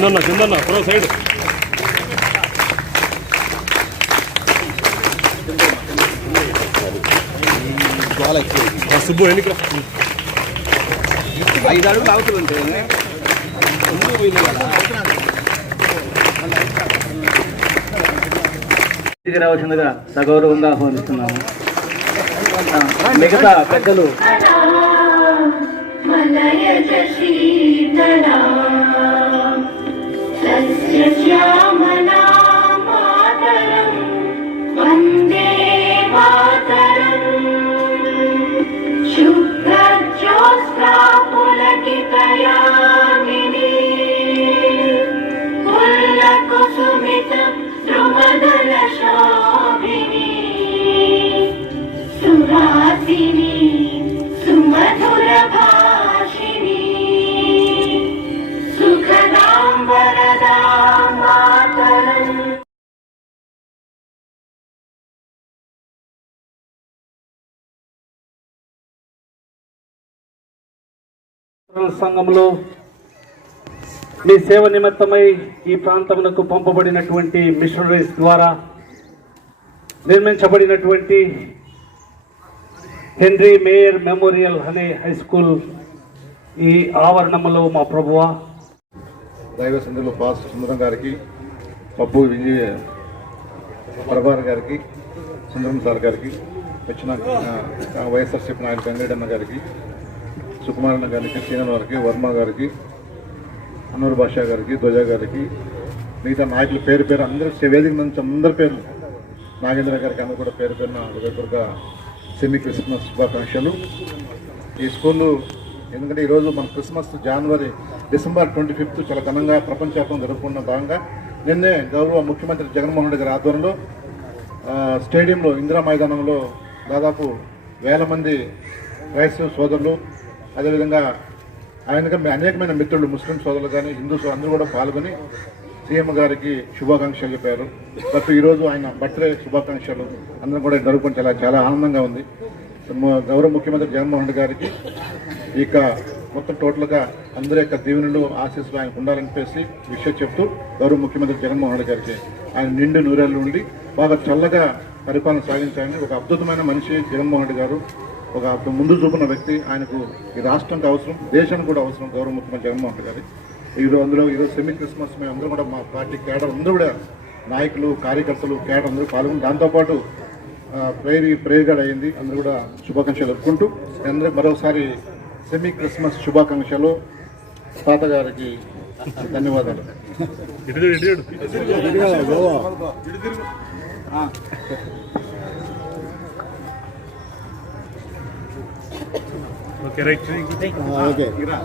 కిందన్న కిందన్న bro side. Subbu ఎన్నిక ఐదు అడుగులు. ఇంటికి రావాల్సిందిగా సగౌరవంగా ఆహ్వానిస్తున్నాము. మిగతా పెద్దలు. సంఘంలో మీ సేవ నిమిత్తమై ఈ ప్రాంతమునకు పంపబడినటువంటి మిషనరీస్ ద్వారా నిర్మించబడినటువంటి హెన్రీ మేయర్ మెమోరియల్ అనే హై స్కూల్ ఈ ఆవరణంలో మా ప్రభువ. దైవ సంధిలో పాస్ సుందరం గారికి పప్పు విజయ ప్రభార్ గారికి సుందరం సార్ గారికి వచ్చిన ఆ, వైఎస్ఆర్సీపీ నాయకుడు వెంకటన్న గారికి సుకుమారన్న గారికి సీనన్ గారికి వర్మ గారికి అన్నూరు భాషా గారికి ధ్వజ గారికి మిగతా నాయకుల పేరు పేరు అందరూ వేదిక నుంచి అందరి పేర్లు. నాగేంద్ర గారికి అందరూ కూడా పేరు పేరున హృదయపూర్వక సెమీ క్రిస్మస్ శుభాకాంక్షలు. ఈ స్కూలు ఎందుకంటే ఈరోజు మన క్రిస్మస్ జనవరి డిసెంబర్ ట్వంటీ ఫిఫ్త్ చాలా ఘనంగా ప్రపంచవ్యాప్తం జరుపుకున్న భాగంగా నిన్నే గౌరవ ముఖ్యమంత్రి జగన్మోహన్ రెడ్డి గారి ఆధ్వర్యంలో స్టేడియంలో ఇందిరా మైదానంలో దాదాపు వేల మంది క్రైస్తవ సోదరులు అదేవిధంగా ఆయనగా అనేకమైన మిత్రులు ముస్లిం సోదరులు కానీ హిందూ అందరూ కూడా పాల్గొని సీఎం గారికి శుభాకాంక్షలు చెప్పారు. బట్ ఈరోజు ఆయన బర్త్డే శుభాకాంక్షలు. అందరం కూడా జరుపుకుంటే చాలా చాలా ఆనందంగా ఉంది. గౌరవ ముఖ్యమంత్రి జగన్మోహన్ రెడ్డి గారికి ఇక మొత్తం టోటల్గా అందరి యొక్క దీవెనలు ఆశీస్సులు ఆయనకు ఉండాలని చెప్పేసి విషయం చెప్తూ గౌరవ ముఖ్యమంత్రి జగన్మోహన్ రెడ్డి గారికి ఆయన నిండు నూరేళ్ళు ఉండి బాగా చల్లగా పరిపాలన సాగించాలని ఒక అద్భుతమైన మనిషి జగన్మోహన్ రెడ్డి గారు. ఒక ముందు చూపున్న వ్యక్తి. ఆయనకు ఈ రాష్ట్రానికి అవసరం దేశానికి కూడా అవసరం గౌరవ ముఖ్యమంత్రి జగన్మోహన్ రెడ్డి గారి. ఈరోజు అందులో ఈరోజు సెమీ క్రిస్మస్ మేము అందరూ కూడా మా పార్టీ కేడర్ అందరూ కూడా నాయకులు కార్యకర్తలు కేడర్ అందరూ పాల్గొని దాంతోపాటు ప్రేయర్ ప్రేయర్ కూడా అయింది. అందరూ కూడా శుభాకాంక్షలు చెప్పుకుంటూ అందరూ మరోసారి సెమీ క్రిస్మస్ శుభాకాంక్షలు. తాతగారికి ధన్యవాదాలు. ఇటు చూడు, ఇటు చూడు. Okay right